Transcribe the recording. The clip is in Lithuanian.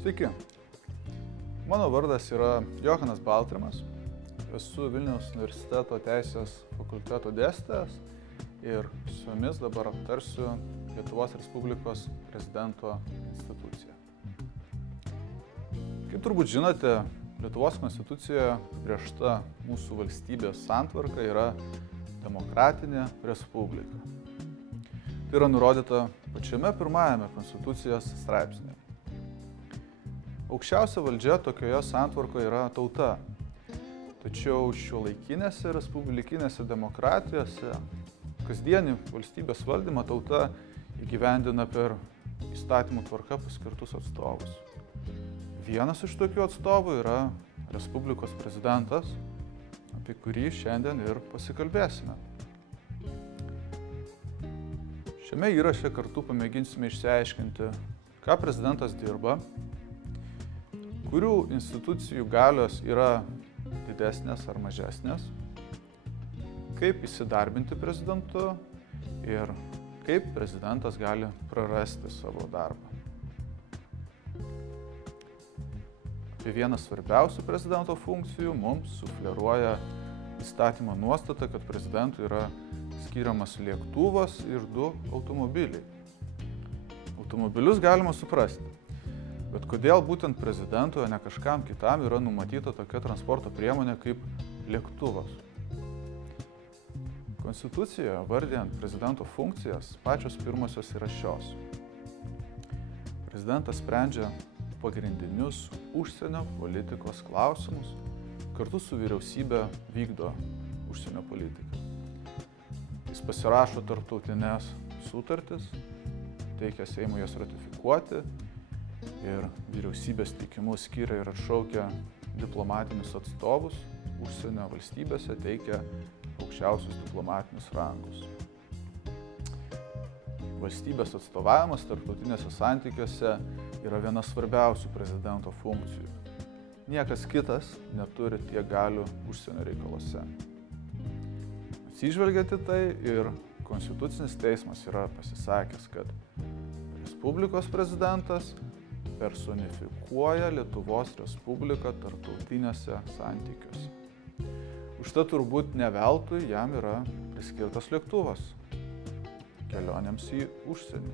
Sveiki, mano vardas yra Johanas Baltrimas, esu Vilniaus universiteto teisės fakulteto dėstytojas ir su jumis dabar aptarsiu Lietuvos Respublikos prezidento instituciją. Kaip turbūt žinote, Lietuvos konstitucijoje apibrėžta mūsų valstybės santvarka yra demokratinė respublika. Tai yra nurodyta pačiame pirmajame konstitucijos straipsnėje. Aukščiausia valdžia tokioje santvarkoje yra tauta. Tačiau šiuolaikinėse respublikinėse demokratijose kasdienį valstybės valdymą tauta įgyvendina per įstatymų tvarka paskirtus atstovus. Vienas iš tokių atstovų yra Respublikos prezidentas, apie kurį šiandien ir pasikalbėsime. Šiame įraše kartu pamėginsime išsiaiškinti, ką prezidentas dirba, kurių institucijų galios yra didesnės ar mažesnės, kaip įsidarbinti prezidentu ir kaip prezidentas gali prarasti savo darbą. Apie vieną svarbiausių prezidento funkcijų mums sufleruoja įstatymo nuostata, kad prezidentui yra skiriamas lėktuvas ir 2 automobiliai. Automobilius galima suprasti, bet kodėl būtent prezidentui, o ne kažkam kitam yra numatyta tokia transporto priemonė kaip lėktuvas? Konstitucijoje, vardijant prezidento funkcijas, pačios pirmosios yra šios. Prezidentas sprendžia pagrindinius užsienio politikos klausimus, kartu su vyriausybė vykdo užsienio politiką. Jis pasirašo tarptautinės sutartis, teikia Seimui jas ratifikuoti ir vyriausybės teikimu skiria ir atšaukia diplomatinius atstovus, užsienio valstybėse teikia aukščiausius diplomatinius rangus. Valstybės atstovavimas tarptautinėse santykiuose yra viena svarbiausių prezidento funkcijų. Niekas kitas neturi tiek galių užsienio reikalose. Atsižvelgiant į tai ir Konstitucinis teismas yra pasisakęs, kad Respublikos prezidentas personifikuoja Lietuvos Respubliką tarptautiniuose santykiuose. Užtat turbūt ne veltui jam yra priskirtas lėktuvas kelionėms į užsienį.